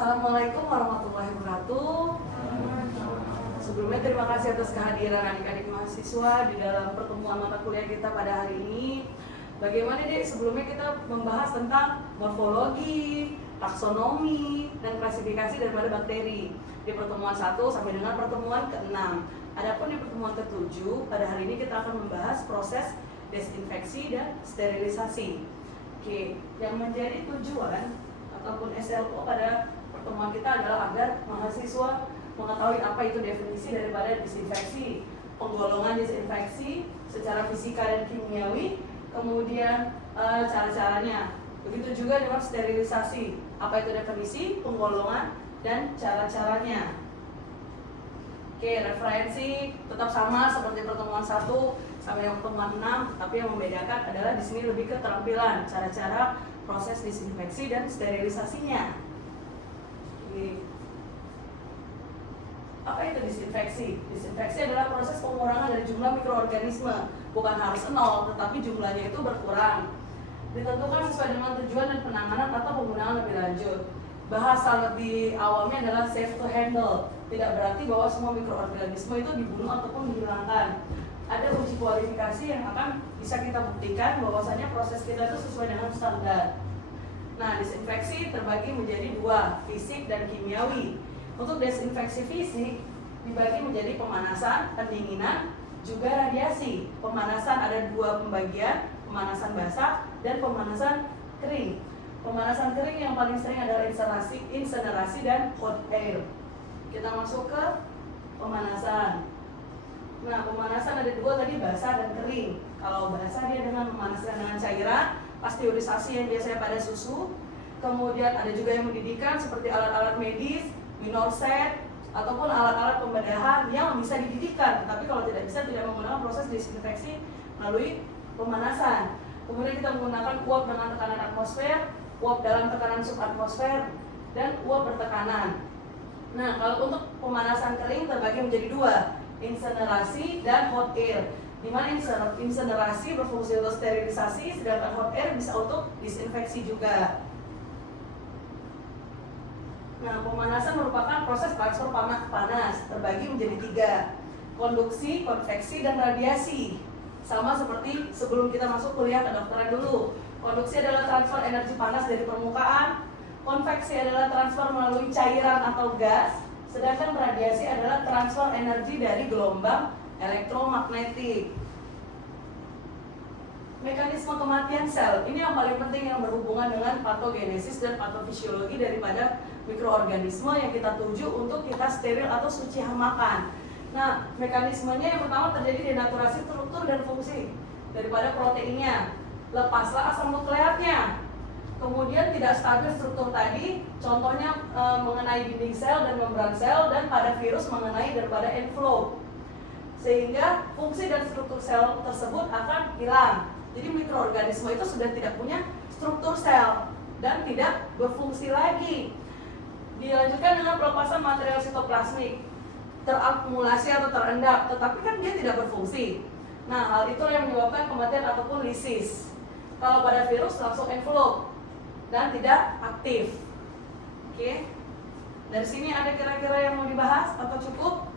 Assalamualaikum warahmatullahi wabarakatuh. Sebelumnya terima kasih atas kehadiran adik-adik mahasiswa di dalam pertemuan mata kuliah kita pada hari ini. Bagaimana dek, sebelumnya kita membahas tentang morfologi, taksonomi, dan klasifikasi daripada bakteri di pertemuan 1 sampai dengan pertemuan ke-6. Adapun di pertemuan ke-7, pada hari ini kita akan membahas proses desinfeksi dan sterilisasi. Oke, yang menjadi tujuan ataupun SLO pada pertemuan kita adalah agar mahasiswa mengetahui apa itu definisi daripada disinfeksi, penggolongan disinfeksi secara fisika dan kimiawi, kemudian cara-caranya. Begitu juga dengan sterilisasi, apa itu definisi, penggolongan, dan cara-caranya. Oke, referensi tetap sama seperti pertemuan 1 sampai dengan pertemuan 6, tapi yang membedakan adalah di sini lebih ke keterampilan, cara-cara proses disinfeksi dan sterilisasinya. Oke. Apa itu disinfeksi? Disinfeksi adalah proses pengurangan dari jumlah mikroorganisme, bukan harus 0, tetapi jumlahnya itu berkurang. Ditentukan sesuai dengan tujuan dan penanganan atau penggunaan lebih lanjut. Bahasa lebih awalnya adalah safe to handle. Tidak berarti bahwa semua mikroorganisme itu dibunuh ataupun dihilangkan. Ada uji kualifikasi yang akan bisa kita buktikan bahwasanya proses kita itu sesuai dengan standar. Nah, disinfeksi terbagi menjadi 2, fisik dan kimiawi. Untuk desinfeksi fisik dibagi menjadi pemanasan, pendinginan, juga radiasi. Pemanasan ada 2 pembagian, pemanasan basah dan pemanasan kering. Pemanasan kering yang paling sering adalah insenerasi dan hot air. Kita masuk ke pemanasan. Nah, pemanasan ada 2 tadi, basah dan kering. Kalau basah dia dengan memanaskan dengan cairan, pasteurisasi yang biasanya pada susu. Kemudian ada juga yang mendidihkan seperti alat-alat medis, minorset, ataupun alat-alat pembedahan yang bisa dididihkan. Tapi kalau tidak bisa, tidak menggunakan proses desinfeksi melalui pemanasan. Kemudian kita menggunakan uap dengan tekanan atmosfer, uap dalam tekanan subatmosfer, dan uap bertekanan. Nah, kalau untuk pemanasan kering terbagi menjadi 2, insenerasi dan hot air. Di mana insenerasi berfungsi untuk sterilisasi, sedangkan hot air bisa untuk disinfeksi juga. Nah, pemanasan merupakan proses transfer panas, terbagi menjadi 3, konduksi, konveksi, dan radiasi. Sama seperti sebelum kita masuk kuliah kedokteran dulu. Konduksi adalah transfer energi panas dari permukaan, konveksi adalah transfer melalui cairan atau gas, sedangkan radiasi adalah transfer energi dari gelombang elektromagnetik. Mekanisme kematian sel, ini yang paling penting yang berhubungan dengan patogenesis dan patofisiologi daripada mikroorganisme yang kita tuju untuk kita steril atau suci hamakan. Nah, mekanismenya yang pertama terjadi denaturasi struktur dan fungsi daripada proteinnya. Lepaslah asam nukleatnya. Kemudian tidak stabil struktur tadi, contohnya mengenai dinding sel dan membran sel, dan pada virus mengenai daripada envelope. Sehingga fungsi dan struktur sel tersebut akan hilang. Jadi mikroorganisme itu sudah tidak punya struktur sel dan tidak berfungsi lagi. Dilanjutkan dengan pelepasan material sitoplasmik, terakumulasi atau terendap, tetapi kan dia tidak berfungsi. Nah, hal itu yang menyebabkan kematian ataupun lisis. Kalau pada virus langsung envelope dan tidak aktif. Oke. Dari sini ada kira-kira yang mau dibahas atau cukup?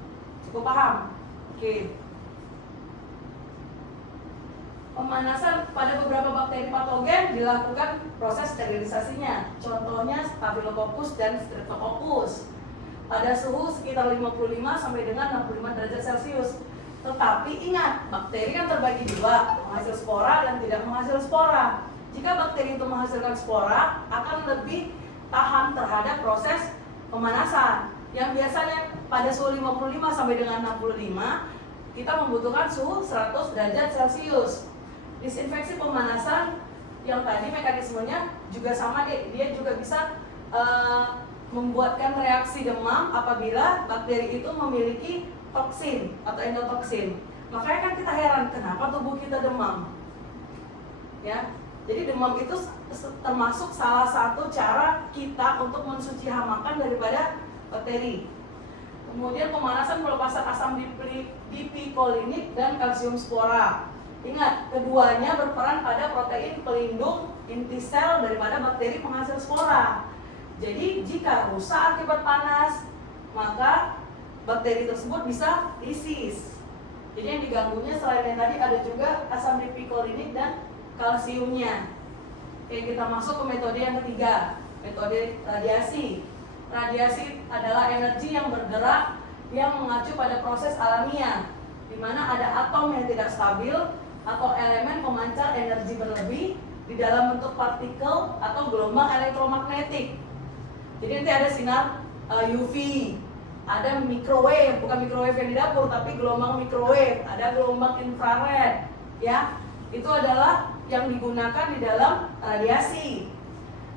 Cukup paham? Oke. Pemanasan pada beberapa bakteri patogen dilakukan proses sterilisasinya. Contohnya Staphylococcus dan Streptococcus. Pada suhu sekitar 55 sampai dengan 65 derajat Celcius. Tetapi ingat, bakteri kan terbagi 2, menghasil spora dan tidak menghasil spora. Jika bakteri itu menghasilkan spora, akan lebih tahan terhadap proses pemanasan. Yang biasanya pada suhu 55 sampai dengan 65, kita membutuhkan suhu 100 derajat Celcius. Disinfeksi pemanasan yang tadi mekanismenya juga sama, dia juga bisa membuatkan reaksi demam apabila bakteri itu memiliki toksin atau endotoksin. Makanya kan kita heran, kenapa tubuh kita demam? Ya. Jadi demam itu termasuk salah satu cara kita untuk mensuci hamakan daripada bakteri. Kemudian pemanasan pelepasan asam dipikolinik dan kalsium spora. Ingat, keduanya berperan pada protein pelindung inti sel daripada bakteri penghasil spora. Jadi jika rusak akibat panas, maka bakteri tersebut bisa disease. Jadi yang diganggunya selain yang tadi ada juga asam dipikolinik dan kalsiumnya. Oke, kita masuk ke metode yang ketiga, metode radiasi. Radiasi adalah energi yang bergerak yang mengacu pada proses alamiah, di mana ada atom yang tidak stabil atau elemen pemancar energi berlebih di dalam bentuk partikel atau gelombang elektromagnetik. Jadi nanti ada sinar UV, ada microwave, bukan microwave yang di dapur, tapi gelombang microwave, ada gelombang infrared, ya. Itu adalah yang digunakan di dalam radiasi.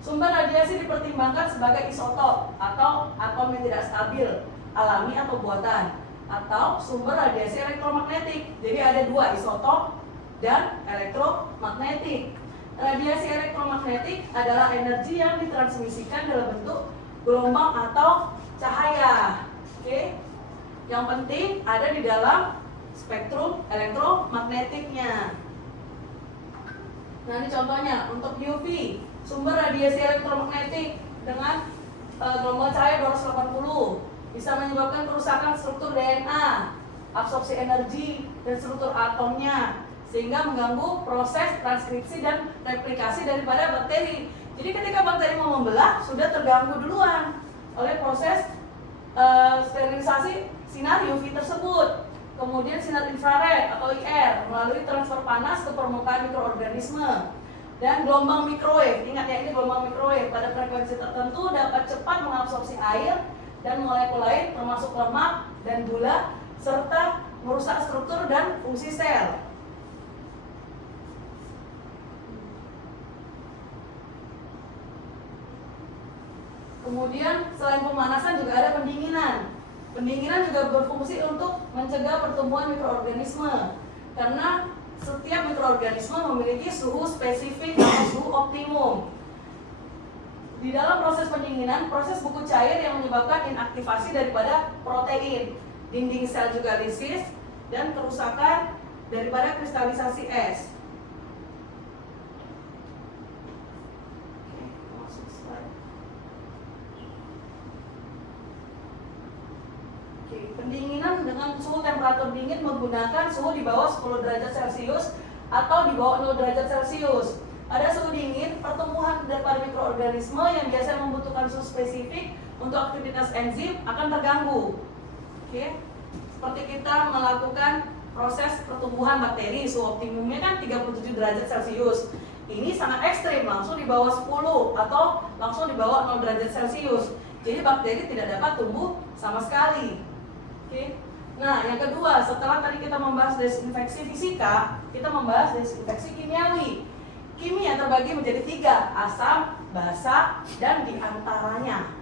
Sumber radiasi dipertimbangkan sebagai isotop atau atom yang tidak stabil, alami atau buatan, atau sumber radiasi elektromagnetik. Jadi ada dua, isotop dan elektromagnetik. Radiasi elektromagnetik adalah energi yang ditransmisikan dalam bentuk gelombang atau cahaya. Oke. Yang penting ada di dalam spektrum elektromagnetiknya. Nah, ini contohnya untuk UV, sumber radiasi elektromagnetik dengan gelombang cahaya 280 bisa menyebabkan kerusakan struktur DNA, absorpsi energi dan struktur atomnya, sehingga mengganggu proses transkripsi dan replikasi daripada bakteri. Jadi ketika bakteri mau membelah, sudah terganggu duluan oleh proses sterilisasi sinar UV tersebut. Kemudian sinar infrared atau IR melalui transfer panas ke permukaan mikroorganisme. Dan gelombang microwave, ingat ya, ini gelombang microwave pada frekuensi tertentu dapat cepat mengabsorpsi air dan molekul lain termasuk lemak dan gula serta merusak struktur dan fungsi sel. Kemudian selain pemanasan juga ada pendinginan. Pendinginan juga berfungsi untuk mencegah pertumbuhan mikroorganisme, karena setiap mikroorganisme memiliki suhu spesifik atau suhu optimum. Di dalam proses pendinginan, proses buku cair yang menyebabkan inaktivasi daripada protein, dinding sel juga lisis, dan kerusakan daripada kristalisasi es. Pendinginan dengan suhu temperatur dingin menggunakan suhu di bawah 10 derajat Celcius atau di bawah 0 derajat Celcius. Pada suhu dingin, pertumbuhan daripada mikroorganisme yang biasanya membutuhkan suhu spesifik untuk aktivitas enzim akan terganggu. Oke. Seperti kita melakukan proses pertumbuhan bakteri, suhu optimumnya kan 37 derajat Celcius. Ini sangat ekstrim, langsung di bawah 10 atau langsung di bawah 0 derajat Celcius. Jadi bakteri tidak dapat tumbuh sama sekali. Oke. Nah, yang kedua, setelah tadi kita membahas desinfeksi fisika, kita membahas desinfeksi kimiawi. Kimia terbagi menjadi 3, asam, basa, dan diantaranya.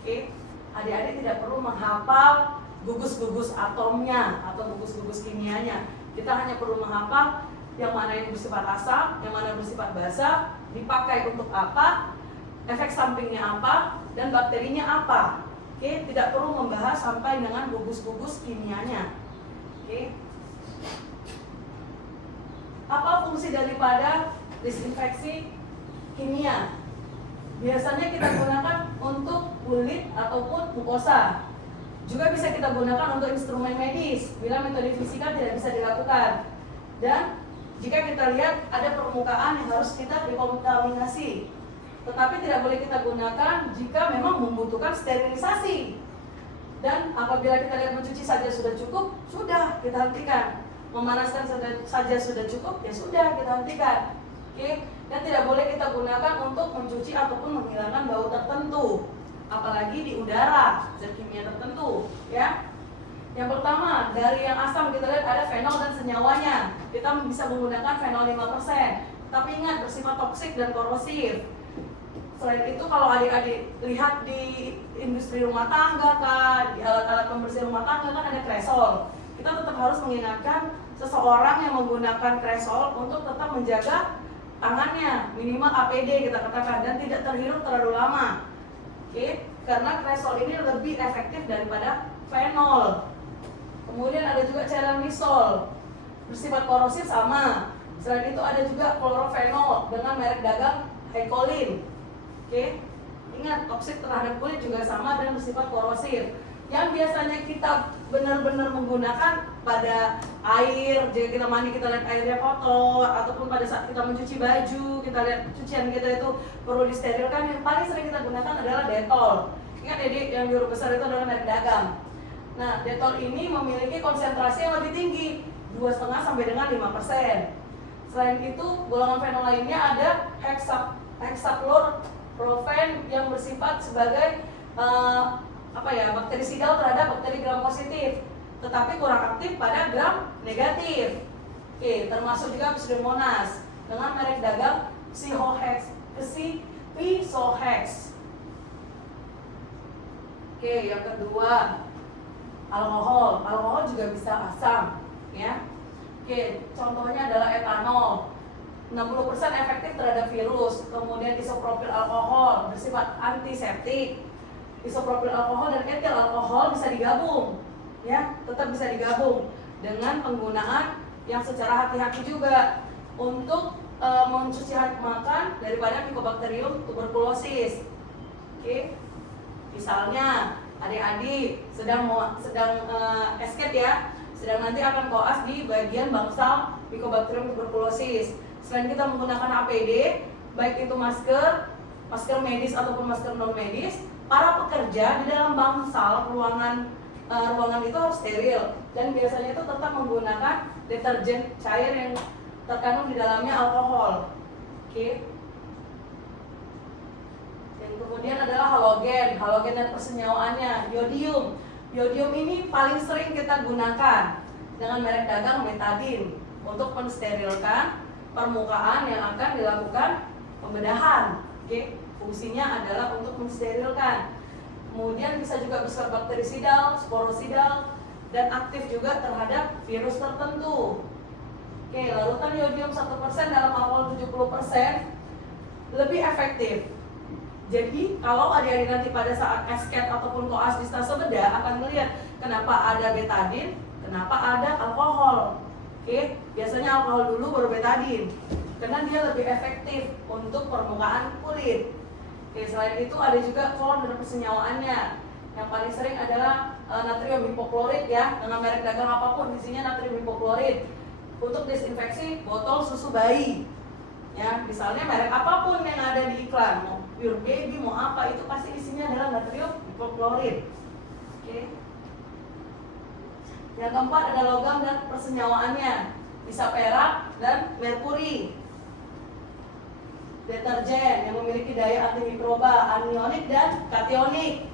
Oke. Adik-adik tidak perlu menghafal gugus-gugus atomnya atau gugus-gugus kimianya. Kita hanya perlu menghafal yang mana yang bersifat asam, yang mana bersifat basa, dipakai untuk apa, efek sampingnya apa, dan bakterinya apa. Oke, tidak perlu membahas sampai dengan gugus-gugus kimianya. Oke. Apa fungsi daripada desinfeksi kimia? Biasanya kita gunakan untuk kulit ataupun mukosa. Juga bisa kita gunakan untuk instrumen medis bila metode fisika tidak bisa dilakukan. Dan jika kita lihat ada permukaan yang harus kita dekontaminasi, tetapi tidak boleh kita gunakan jika memang membutuhkan sterilisasi. Dan apabila kita lihat mencuci saja sudah cukup, sudah kita hentikan. Memanaskan saja sudah cukup, ya sudah kita hentikan. Oke. Dan tidak boleh kita gunakan untuk mencuci ataupun menghilangkan bau tertentu, apalagi di udara, zat kimia tertentu, ya. Yang pertama, dari yang asam kita lihat ada fenol dan senyawanya. Kita bisa menggunakan fenol 5%, tapi ingat bersifat toksik dan korosif. Selain itu, kalau adik-adik lihat di industri rumah tangga kan, di alat-alat pembersih rumah tangga kan ada kresol. Kita tetap harus mengingatkan seseorang yang menggunakan kresol untuk tetap menjaga tangannya, minimal APD kita katakan, dan tidak terhirup terlalu lama. Oke, karena kresol ini lebih efektif daripada fenol. Kemudian ada juga cairan lisol, bersifat korosif sama. Selain itu ada juga klorofenol dengan merek dagang Hekolin. Oke. Ingat, toksik terhadap kulit juga sama dan bersifat korosif. Yang biasanya kita benar-benar menggunakan pada air, jika kita mandi kita lihat airnya kotor, ataupun pada saat kita mencuci baju, kita lihat cucian kita itu perlu disterilkan, yang paling sering kita gunakan adalah Dettol. Ingat ya, yang di huruf besar itu adalah merek dagang. Nah, Dettol ini memiliki konsentrasi yang lebih tinggi, 2,5 sampai dengan 5%. Selain itu, golongan fenol lainnya ada hexachloroprofen yang bersifat sebagai bakterisidal terhadap bakteri gram positif, tetapi kurang aktif pada gram negatif. Oke, termasuk juga Pseudomonas dengan merek dagang Physohex. Oke, yang kedua, alkohol. Alkohol juga bisa asam, ya. Oke, contohnya adalah etanol. 60% efektif terhadap virus. Kemudian isopropil alkohol bersifat antiseptik. Isopropil alkohol dan etil alkohol bisa digabung, ya, tetap bisa digabung dengan penggunaan yang secara hati-hati juga untuk mencuci makan daripada Mycobacterium tuberculosis. Oke, misalnya adik-adik sedang escape ya, sedang nanti akan koas di bagian bangsal Mycobacterium tuberculosis. Selain kita menggunakan APD, baik itu masker medis ataupun masker non medis, para pekerja di dalam bangsal ruangan itu harus steril dan biasanya itu tetap menggunakan deterjen cair yang terkandung di dalamnya alkohol. Oke. Yang kemudian adalah halogen dan persenyawaannya yodium. Yodium ini paling sering kita gunakan dengan merek dagang Betadine untuk mensterilkan permukaan yang akan dilakukan pembedahan. Oke. Fungsinya adalah untuk mensterilkan. Kemudian bisa juga bersifat bakterisidal, sporosidal, dan aktif juga terhadap virus tertentu. Oke, larutan yodium 1% dalam alkohol 70% lebih efektif. Jadi kalau adik-adik nanti pada saat esket ataupun koas di stase bedah akan melihat kenapa ada betadin, kenapa ada alkohol. Oke, biasanya alkohol dulu baru betadin, karena dia lebih efektif untuk permukaan kulit. Oke, selain itu ada juga kolon dan persenyawaannya. Yang paling sering adalah natrium hipoklorit ya, dengan merek dagang apapun isinya natrium hipoklorit untuk disinfeksi botol susu bayi. Ya, misalnya merek apapun yang ada di iklan, mau Pure Baby, mau apa, itu pasti isinya adalah natrium hipoklorit. Oke. Yang keempat ada logam dan persenyawaannya, bisa perak dan merkuri. Deterjen yang memiliki daya antimikroba, anionik dan kationik.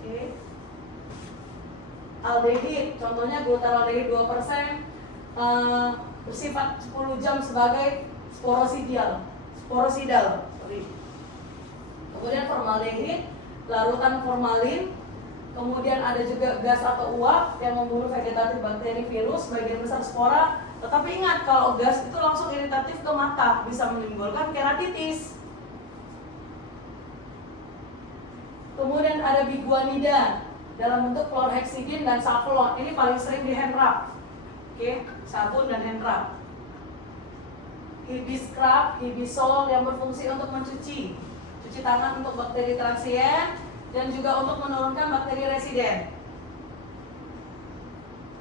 Oke. Aldehid, contohnya glutaraldehid 2%, bersifat 10 jam sebagai sporosidal. Kemudian formaldehid, larutan formalin. Kemudian ada juga gas atau uap yang membunuh vegetatif bakteri, virus, sebagian besar spora. Tetapi ingat, kalau gas itu langsung iritatif ke mata, bisa menimbulkan keratitis. Kemudian ada biguanida dalam bentuk chlorhexidin dan safflon. Ini paling sering di hand rub. Oke, sabun dan hand rub. Hibiscrub, hibisol yang berfungsi untuk cuci tangan untuk bakteri transien dan juga untuk menurunkan bakteri residen.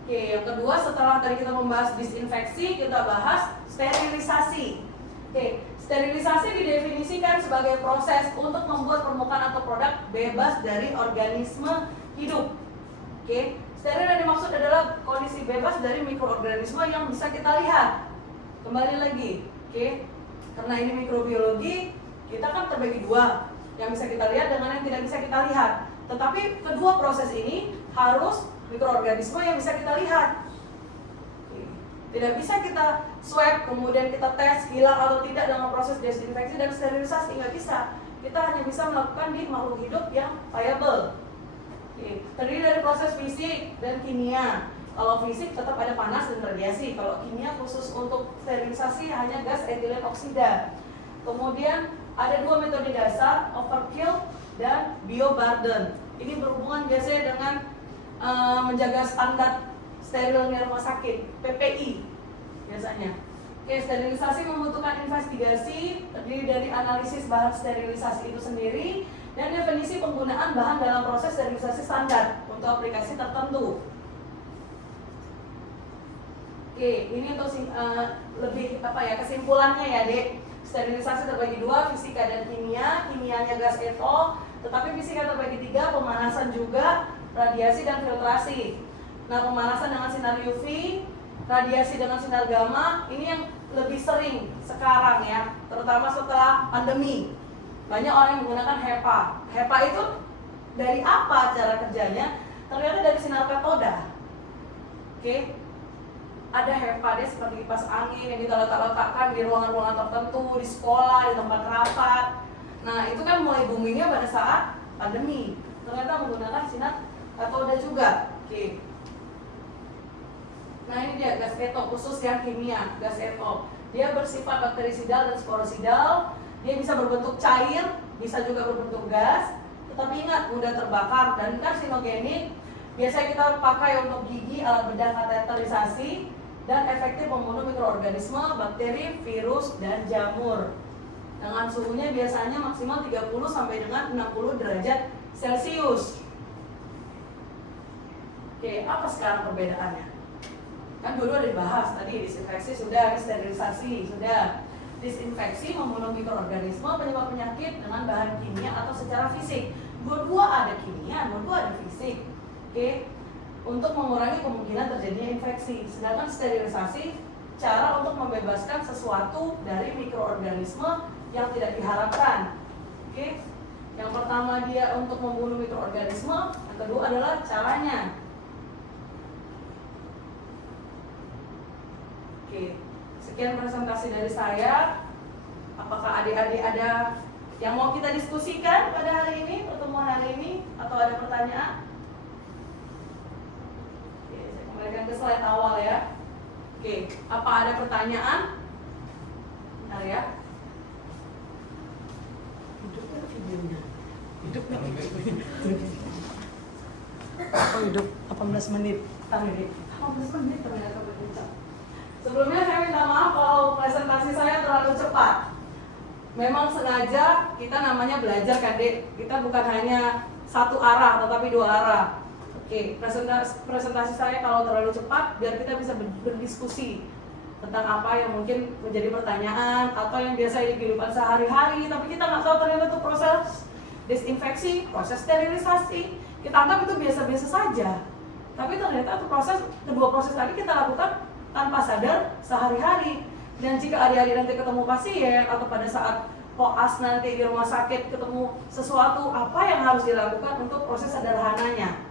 Oke, yang kedua setelah tadi kita membahas disinfeksi, kita bahas sterilisasi. Oke, sterilisasi didefinisikan sebagai proses untuk membuat permukaan atau produk bebas dari organisme hidup. Oke, steril yang dimaksud adalah kondisi bebas dari mikroorganisme yang bisa kita lihat. Kembali lagi, oke, karena ini mikrobiologi, kita kan terbagi dua, yang bisa kita lihat dengan yang tidak bisa kita lihat. Tetapi kedua proses ini harus mikroorganisme yang bisa kita lihat. Tidak bisa kita swab kemudian kita tes hilang atau tidak dengan proses desinfeksi dan sterilisasi, nggak bisa. Kita hanya bisa melakukan di makhluk hidup yang viable. Terdiri dari proses fisik dan kimia. Kalau fisik tetap ada panas dan radiasi. Kalau kimia khusus untuk sterilisasi hanya gas etilen oksida. Kemudian ada dua metode dasar, overkill dan bioburden. Ini berhubungan biasanya dengan menjaga standar sterilnya rumah sakit, PPI biasanya. Oke, sterilisasi membutuhkan investigasi terdiri dari analisis bahan sterilisasi itu sendiri, dan definisi penggunaan bahan dalam proses sterilisasi standar untuk aplikasi tertentu. Oke, ini untuk lebih kesimpulannya ya, Dek. Sterilisasi terbagi dua, fisika dan kimia. Kimianya gas etol, tetapi fisika terbagi tiga, pemanasan juga, radiasi dan filtrasi. Nah, pemanasan dengan sinar UV, radiasi dengan sinar gamma, ini yang lebih sering sekarang ya, terutama setelah pandemi. Banyak orang yang menggunakan HEPA. HEPA itu dari apa cara kerjanya? Ternyata dari sinar katoda. Oke. Ada HEPA dia seperti kipas angin yang diletakkan di ruangan-ruangan tertentu, di sekolah, di tempat rapat. Nah, itu kan mulai boomingnya pada saat pandemi. Ternyata menggunakan sinar katoda juga. Oke. Nah, ini dia gas etol, khusus yang kimia, gas etol. Dia bersifat bakterisidal dan sporosidal. Dia bisa berbentuk cair, bisa juga berbentuk gas. Tetapi ingat, mudah terbakar dan karsinogenik. Biasanya kita pakai untuk gigi, alat bedah kateterisasi, dan efektif membunuh mikroorganisme, bakteri, virus, dan jamur. Dengan suhunya biasanya maksimal 30 sampai dengan 60 derajat Celcius. Oke, apa sekarang perbedaannya? Kan dulu ada dibahas tadi, disinfeksi sudah, sterilisasi sudah. Disinfeksi membunuh mikroorganisme penyebab penyakit dengan bahan kimia atau secara fisik. Dua-dua ada kimia, dua-dua ada fisik. Oke, untuk mengurangi kemungkinan terjadinya infeksi. Sedangkan sterilisasi cara untuk membebaskan sesuatu dari mikroorganisme yang tidak diharapkan. Oke, yang pertama dia untuk membunuh mikroorganisme, yang kedua adalah caranya. Oke, sekian presentasi dari saya. Apakah adik-adik ada yang mau kita diskusikan pada hari ini, pertemuan hari ini, atau ada pertanyaan? Oke, saya kembalikan ke slide awal ya. Oke, apa ada pertanyaan? Bentar ya. Hidup nggak videonya? Hidup nggak videonya? Oh, hidup 18 menit. Tahan ini. 18 menit ternyata berbincang. Sebelumnya saya minta maaf kalau presentasi saya terlalu cepat. Memang sengaja kita namanya belajar kan, Dek. Kita bukan hanya satu arah tetapi dua arah. Oke, presentasi saya kalau terlalu cepat biar kita bisa berdiskusi tentang apa yang mungkin menjadi pertanyaan atau yang biasa di kehidupan sehari-hari, tapi kita nggak tahu ternyata itu proses disinfeksi, proses sterilisasi. Kita anggap itu biasa-biasa saja. Tapi ternyata itu kedua proses tadi kita lakukan tanpa sadar sehari-hari. Dan jika adik-adik nanti ketemu pasien atau pada saat koas nanti di rumah sakit ketemu sesuatu, apa yang harus dilakukan untuk proses sederhananya?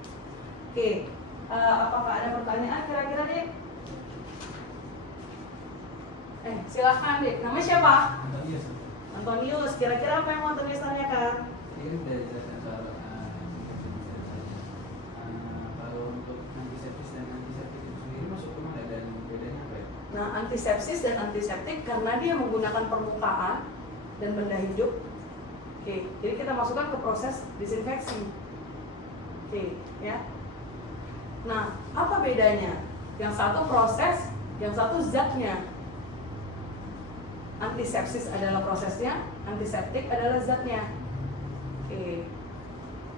Oke, apakah ada pertanyaan kira-kira, Dek? Silahkan, Dek. Namanya siapa? Antonius. Antonius. Kira-kira apa yang mau Antonius tanyakan? Ini dari jelasan soal kalau untuk antiseptis dan antiseptik itu sendiri masuk kemana dan bedanya apa ya? Nah, antisepsis dan antiseptik karena dia menggunakan permukaan dan benda hidup. Oke, jadi kita masukkan ke proses disinfeksi. Oke, ya. Nah, apa bedanya? Yang satu proses, yang satu zatnya. Antisepsis adalah prosesnya, antiseptik adalah zatnya. Oke,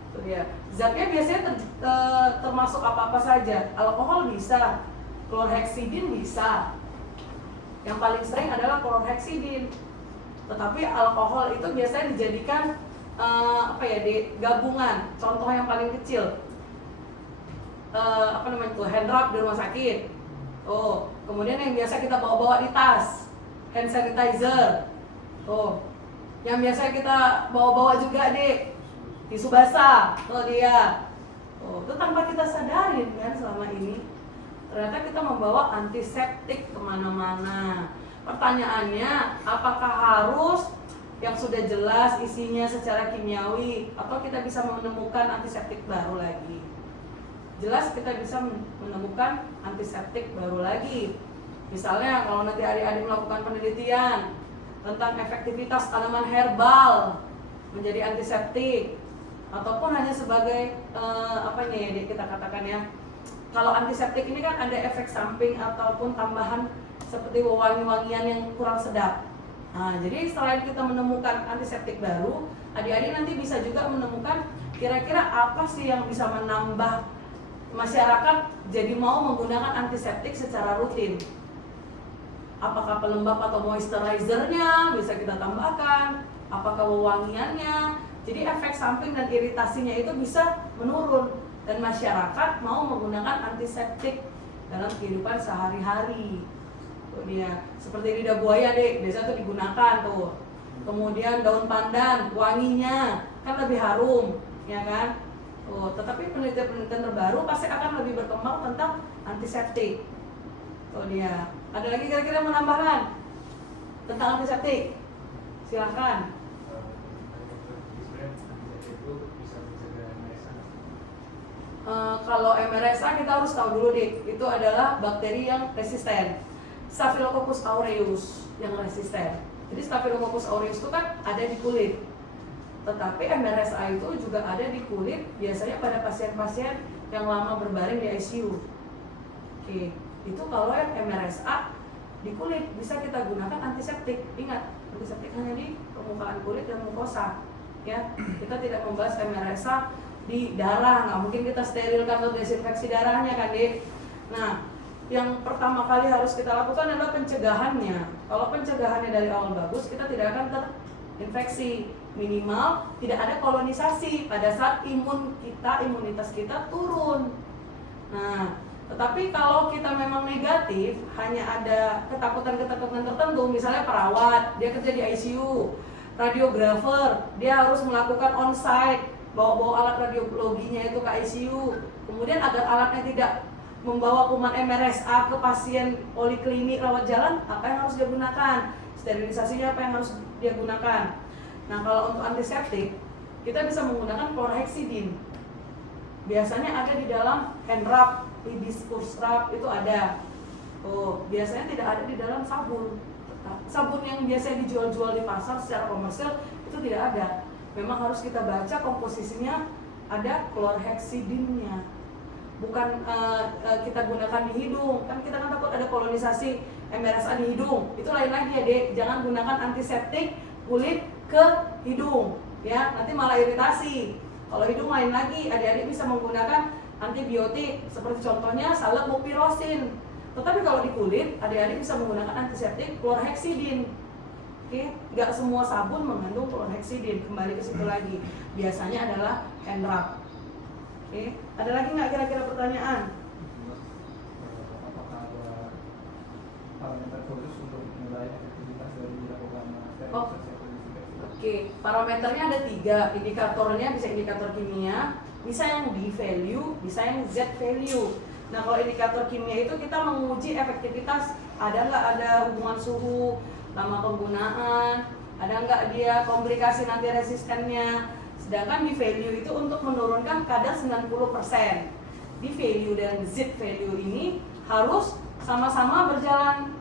itu dia. Zatnya biasanya termasuk apa-apa saja. Alkohol bisa, klorheksidin bisa. Yang paling sering adalah klorheksidin. Tetapi alkohol itu biasanya dijadikan gabungan. Contoh yang paling kecil, hand rub di rumah sakit. Kemudian yang biasa kita bawa-bawa di tas, hand sanitizer. Yang biasa kita bawa-bawa juga, Dek, tisu basah. Dia. Itu tanpa kita sadarin kan selama ini. Ternyata kita membawa antiseptik kemana-mana. Pertanyaannya, apakah harus yang sudah jelas isinya secara kimiawi, atau kita bisa menemukan antiseptik baru lagi? Jelas kita bisa menemukan antiseptik baru lagi. Misalnya kalau nanti adik-adik melakukan penelitian tentang efektivitas tanaman herbal menjadi antiseptik, ataupun hanya sebagai kita katakan ya, kalau antiseptik ini kan ada efek samping ataupun tambahan seperti wangi-wangian yang kurang sedap. Nah, jadi selain kita menemukan antiseptik baru, adik-adik nanti bisa juga menemukan kira-kira apa sih yang bisa menambah masyarakat jadi mau menggunakan antiseptik secara rutin. Apakah pelembab atau moisturizernya bisa kita tambahkan, apakah wewangiannya. Jadi efek samping dan iritasinya itu bisa menurun dan masyarakat mau menggunakan antiseptik dalam kehidupan sehari-hari. Tuh dia, seperti lidah buaya deh, biasa tuh digunakan tuh. Kemudian daun pandan, wanginya kan lebih harum, ya kan? Tuh, tetapi penelitian-penelitian terbaru pasti akan lebih berkembang tentang antiseptik. Tuh dia. Ada lagi kira-kira menambahkan tentang antiseptik? Silahkan. Kalau MRSA kita harus tahu dulu deh, itu adalah bakteri yang resisten. Staphylococcus aureus yang resisten. Jadi Staphylococcus aureus itu kan ada di kulit. Tetapi MRSA itu juga ada di kulit, biasanya pada pasien-pasien yang lama berbaring di ICU. Oke, itu kalau yang MRSA di kulit bisa kita gunakan antiseptik. Ingat, antiseptik hanya di permukaan kulit dan mukosa. Ya, kita tidak membahas MRSA di darah, nggak mungkin kita sterilkan atau desinfeksi darahnya kan, Dek. Nah, yang pertama kali harus kita lakukan adalah pencegahannya. Kalau pencegahannya dari awal bagus, kita tidak akan terinfeksi. Minimal tidak ada kolonisasi pada saat imunitas kita turun. Nah, tetapi kalau kita memang negatif, hanya ada ketakutan-ketakutan tertentu, misalnya perawat, dia kerja di ICU, radiografer, dia harus melakukan on-site, bawa alat radiologinya itu ke ICU. Kemudian agar alatnya tidak membawa kuman MRSA ke pasien poliklinik rawat jalan, apa yang harus dia gunakan? Sterilisasinya apa yang harus dia gunakan? Nah, kalau untuk antiseptik, kita bisa menggunakan chlorhexidine. Biasanya ada di dalam hand rub, hibiscus rub itu ada. Oh, biasanya tidak ada di dalam sabun. Sabun yang biasanya dijual-jual di pasar secara komersial itu tidak ada. Memang harus kita baca komposisinya, ada chlorhexidine-nya. Bukan kita gunakan di hidung, kan kita kan takut ada kolonisasi MRSA di hidung. Itu lain lagi ya, Dek. Jangan gunakan antiseptik kulit ke hidung, ya. Nanti malah iritasi. Kalau hidung lain lagi, adik-adik bisa menggunakan antibiotik seperti contohnya salep mupirocin. Tetapi kalau di kulit, adik-adik bisa menggunakan antiseptik chlorhexidine. Oke, nggak semua sabun mengandung chlorhexidine. Kembali ke situ lagi. Biasanya adalah hand rub. Oke, ada lagi nggak kira-kira pertanyaan? Apakah ada parameter khusus untuk menilai efektivitas dari dilakukan sterilisasi atau desinfeksi? Oke, parameternya ada 3. Indikatornya bisa indikator kimia, bisa yang D value, bisa yang Z value. Nah, kalau indikator kimia itu kita menguji efektivitas, ada nggak ada hubungan suhu, lama penggunaan, ada nggak dia komplikasi nanti resistennya. Sedangkan di value itu untuk menurunkan kadar 90%. Di value dan Z value ini harus sama-sama berjalan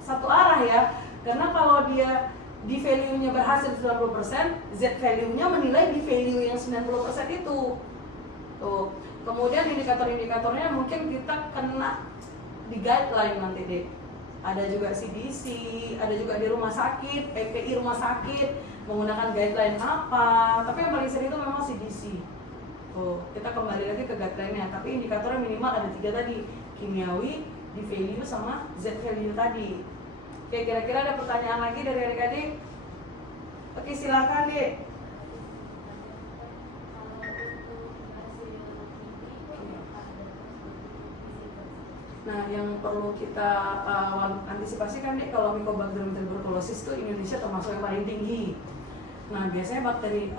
satu arah ya. Karena kalau dia di value-nya berhasil 90%, Z value-nya menilai di value yang 90% itu. Tuh. Kemudian indikator-indikatornya mungkin kita kena di guideline nanti deh. Ada juga CDC, ada juga di rumah sakit, PPI rumah sakit menggunakan guideline apa. Tapi yang paling sering itu memang CDC. Tuh, kita kembali lagi ke guideline-nya. Tapi indikatornya minimal ada 3 tadi, kimiawi, di value sama Z value tadi. Oke, kira-kira ada pertanyaan lagi dari adik-adik? Oke, silakan deh. Nah, yang perlu kita antisipasi kan nih, kalau Mycobacterium tuberculosis itu Indonesia termasuk yang paling tinggi. Nah, biasanya bakteri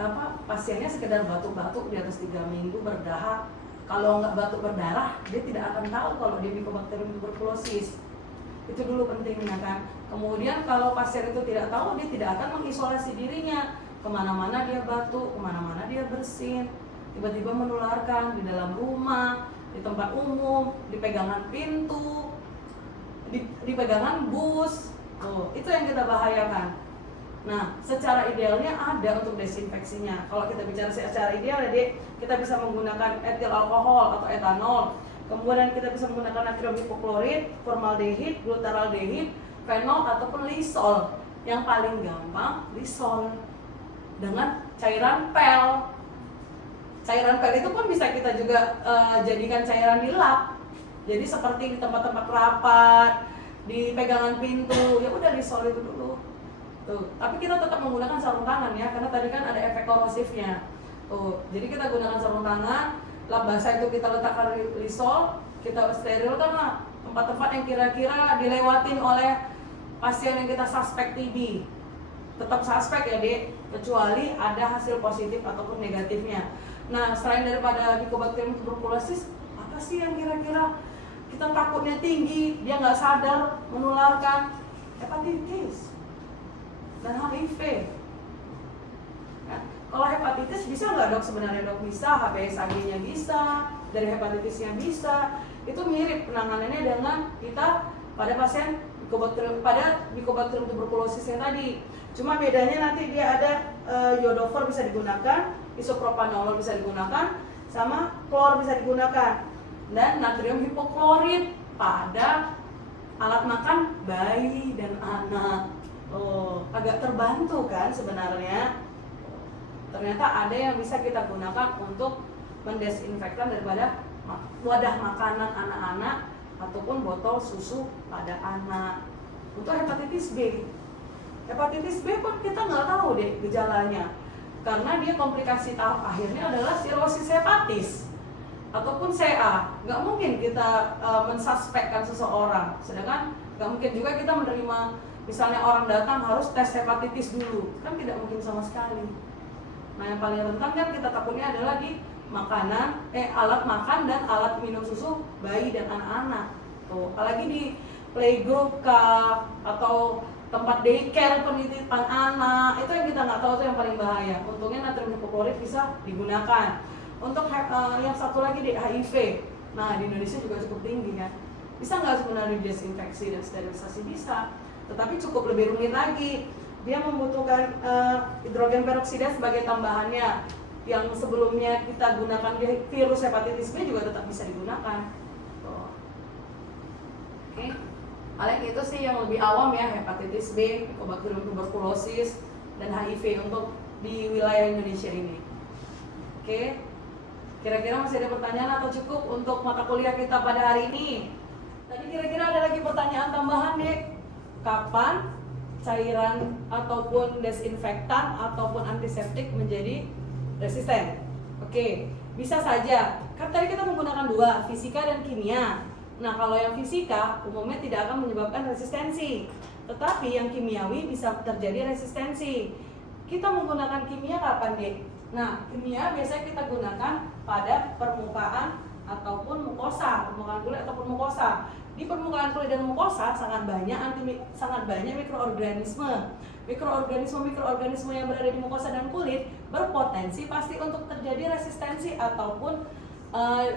pasiennya sekedar batuk-batuk di atas 3 minggu berdahak. Kalau nggak batuk berdarah, dia tidak akan tahu kalau dia Mycobacterium tuberculosis. Itu dulu pentingnya kan. Kemudian kalau pasien itu tidak tahu, dia tidak akan mengisolasi dirinya. Kemana-mana dia batuk, kemana-mana dia bersin, tiba-tiba menularkan di dalam rumah, di tempat umum, di pegangan pintu, di pegangan bus. Itu yang kita bahayakan. Nah, secara idealnya ada untuk desinfeksinya. Kalau kita bicara secara ideal ya, Dek, kita bisa menggunakan etil alkohol atau etanol. Kemudian kita bisa menggunakan natrium hipoklorit, formaldehid, glutaraldehid, fenol ataupun lisol. yang paling gampang Lysol dengan cairan pel. Cairan pel itu pun bisa kita juga jadikan cairan di lap. Jadi seperti di tempat-tempat rapat, di pegangan pintu, ya udah Lysol itu dulu. Tuh, tapi kita tetap menggunakan sarung tangan ya, karena tadi kan ada efek korosifnya. Tuh, jadi kita gunakan sarung tangan, lap basah itu kita letakkan Lysol, kita sterilkan lah tempat-tempat yang kira-kira dilewatin oleh pasien yang kita suspek TB. Tetap suspek ya Dek, kecuali ada hasil positif ataupun negatifnya. Nah, selain daripada Mycobacterium tuberculosis, apa sih yang kira-kira kita takutnya tinggi, dia nggak sadar menularkan? Hepatitis dan HIV. Nah, kalau hepatitis bisa nggak dok? Sebenarnya dok bisa, HBsAg-nya bisa, dari hepatitisnya bisa. Itu mirip penanganannya dengan kita pada pasien Mycobacterium tuberculosis yang tadi. Cuma bedanya nanti dia ada iodofor bisa digunakan, isopropanolol bisa digunakan, sama klor bisa digunakan, dan natrium hipoklorit pada alat makan bayi dan anak. Agak terbantu kan sebenarnya. Ternyata ada yang bisa kita gunakan untuk mendesinfektan daripada wadah makanan anak-anak ataupun botol susu pada anak. Untuk hepatitis B, hepatitis B pun kita nggak tahu deh gejalanya, karena dia komplikasi tahap akhirnya adalah sirosis hepatis ataupun CA. Nggak mungkin kita mensuspekkan seseorang, sedangkan nggak mungkin juga kita menerima misalnya orang datang harus tes hepatitis dulu, kan tidak mungkin sama sekali. Nah, yang paling rentan kan kita takutnya adalah di makanan, alat makan dan alat minum susu bayi dan anak-anak. Tuh, apalagi di playgroup kah atau tempat daycare penitipan anak, itu yang kita nggak tahu, itu yang paling bahaya. Untungnya natrium hipoklorit bisa digunakan. Untuk yang satu lagi di HIV, nah di Indonesia juga cukup tinggi kan. Bisa nggak sebenarnya desinfeksi dan sterilisasi? Bisa, tetapi cukup lebih rumit lagi. Dia membutuhkan hidrogen peroksida sebagai tambahannya. Yang sebelumnya kita gunakan di virus hepatitis B juga tetap bisa digunakan. Oke. Paling itu sih yang lebih awam ya, hepatitis B, Mycobacterium tuberculosis, dan HIV untuk di wilayah Indonesia ini. Oke. Kira-kira masih ada pertanyaan atau cukup untuk mata kuliah kita pada hari ini? Tadi kira-kira ada lagi pertanyaan tambahan deh. Kapan cairan ataupun desinfektan ataupun antiseptik menjadi resisten? Oke, bisa saja. Kan tadi kita menggunakan dua, fisika dan kimia. Nah, kalau yang fisika umumnya tidak akan menyebabkan resistensi, tetapi yang kimiawi bisa terjadi resistensi. Kita menggunakan kimia kapan, Dek? Nah, kimia biasanya kita gunakan pada permukaan ataupun mukosa, permukaan kulit ataupun mukosa. Di permukaan kulit dan mukosa sangat banyak mikroorganisme. Mikroorganisme yang berada di mukosa dan kulit berpotensi pasti untuk terjadi resistensi ataupun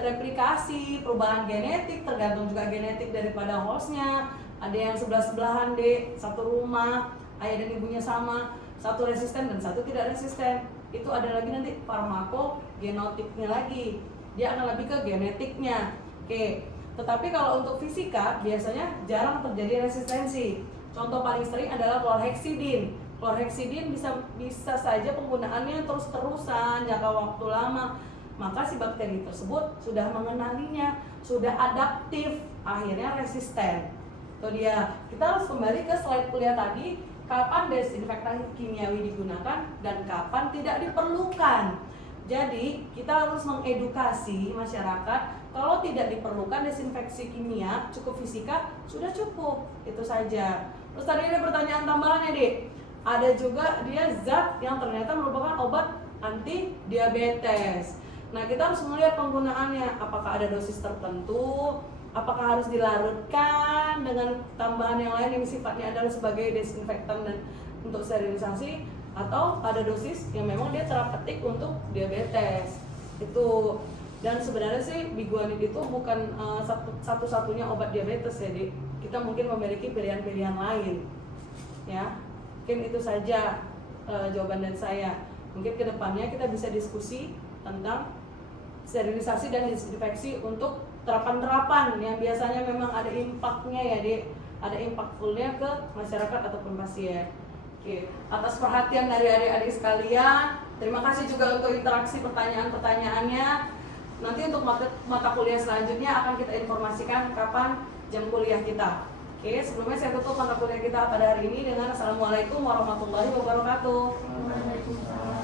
replikasi, perubahan genetik, tergantung juga genetik daripada hostnya. Ada yang sebelah-sebelahan deh, satu rumah, ayah dan ibunya sama, satu resisten dan satu tidak resisten. Itu ada lagi nanti farmakogenotipnya lagi, dia akan lebih ke genetiknya. Oke. Tetapi kalau untuk fisika biasanya jarang terjadi resistensi. Contoh paling sering adalah klorheksidin. Klorheksidin bisa saja penggunaannya terus-terusan jangka waktu lama, maka si bakteri tersebut sudah mengenalinya, sudah adaptif, akhirnya resisten. Itu dia. Kita harus kembali ke slide kuliah tadi, kapan desinfektan kimiawi digunakan dan kapan tidak diperlukan. Jadi kita harus mengedukasi masyarakat, kalau tidak diperlukan desinfeksi kimia, cukup fisika, sudah cukup, itu saja. Terus tadi ada pertanyaan tambahan ya, Dek. Ada juga dia zat yang ternyata merupakan obat anti diabetes. Nah, kita harus melihat penggunaannya, apakah ada dosis tertentu, apakah harus dilarutkan dengan tambahan yang lain yang sifatnya adalah sebagai desinfektan dan untuk sterilisasi, atau ada dosis yang memang dia terapeutik untuk diabetes. Itu. Dan sebenarnya sih biguanid itu bukan satu-satunya obat diabetes ya, Dik. Kita mungkin memiliki pilihan-pilihan lain. Ya. Mungkin itu saja jawaban dari saya. Mungkin kedepannya kita bisa diskusi tentang sterilisasi dan desinfeksi untuk terapan-terapan yang biasanya memang ada impactnya ya, Dik. Ada impactfulnya ke masyarakat ataupun pasien. Oke, atas perhatian dari adik-adik sekalian, terima kasih juga untuk interaksi pertanyaan-pertanyaannya. Nanti untuk mata kuliah selanjutnya akan kita informasikan kapan jam kuliah kita. Oke, sebelumnya saya tutup mata kuliah kita pada hari ini dengan Assalamualaikum warahmatullahi wabarakatuh. Waalaikumsalam.